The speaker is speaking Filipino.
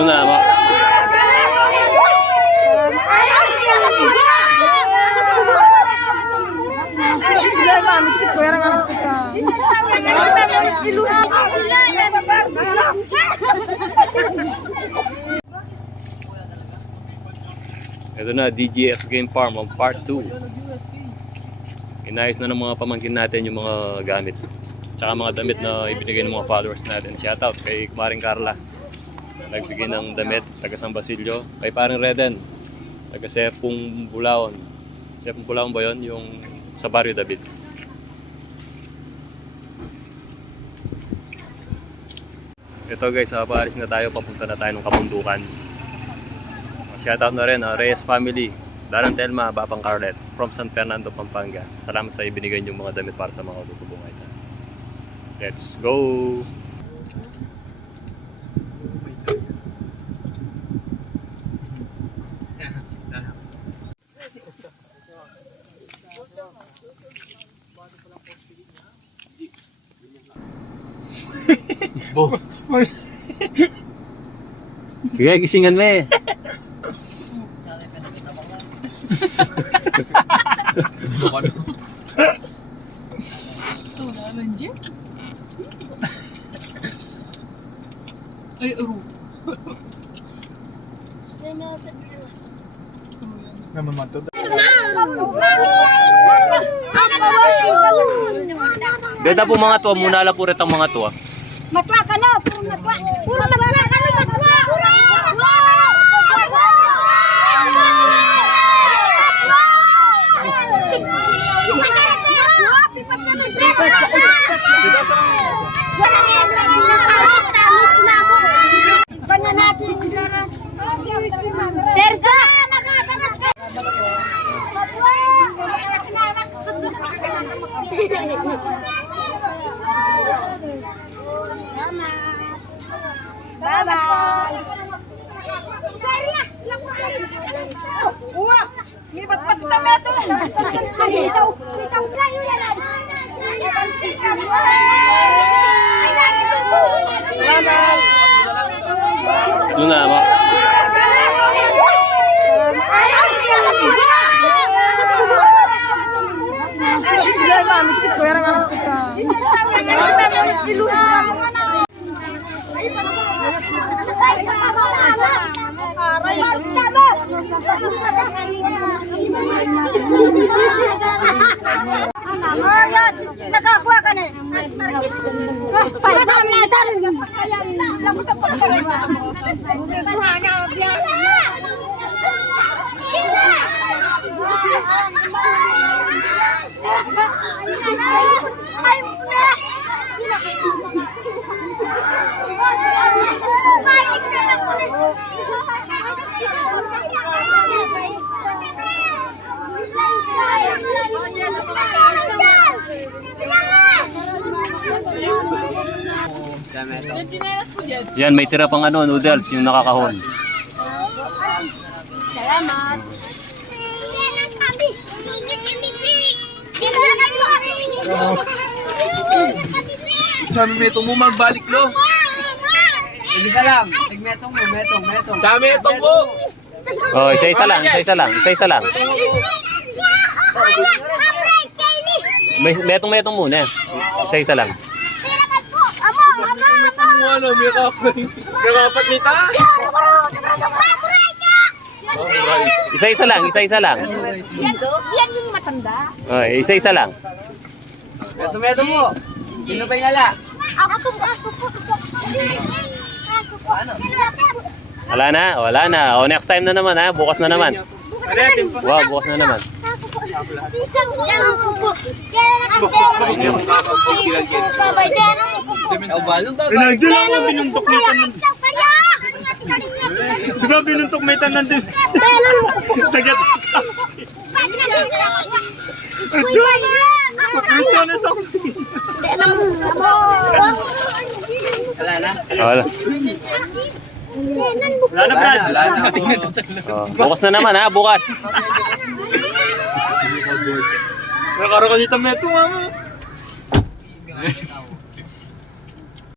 Doon na mo. Ito na, DGS Game Farm on part 2. Inayos na ng mga pamangkin natin yung mga gamit. Tsaka mga damit na ibinigay ng mga followers natin. Shoutout kay Kumaring Carla. Nagbigay ng damit, taga San Basilio. Kay Paring Reden, taga Sepung Bulaon. Sepung Bulaon ba yun? Yung sa Barrio David. Ito guys, paalis na tayo. Papunta na tayo ng Kabundukan. Shoutout na rin, Reyes Family. Daran Telma, Bapang Carlet. From San Fernando, Pampanga. Salamat sa ibinigay niyong mga damit para sa mga tutubungay. Let's go! Sige, gisingan mo eh. Ay, aro. Namamatod. Ganda po mga tuwa, muna lang po rin ang mga tuwa. Matwa ka no, puro matwa. Puro matwa ka no, matwa. Kanya natin. Tersa! Magkataras ka! Bye-bye! Uwa! May ba't na meto? Doon na mo. Nakakuha ka na. Yan, may tira pang ano, noodles, yung nakakahon. Salamat. Sabi metong mo magbalik lo. Isa lang. Tigmetong mo, metong. Sabi metong mo. Oh, isa-isa lang, isa-isa lang, isa-isa lang. Metong-metong muna. Isa-isa lang. Mo ano, may kapat mita. Isa-isa lang, isa-isa lang. Yan yung matanda. Oh, isa-isa lang. Metong mo. Sino ba yala? Ako po. Wala na, wala na. O, next time na naman ha, bukas na naman. Wow, bukas na naman. Nandiyan ako, binuntok nito. Di ba binuntok may tanan din? Tagat. Pakruto na sa Wala na? Wala. Wala na, Brad. Wala na. Oh, bukas na naman ha, bukas. Nakakaro ka dito, Meto, mama.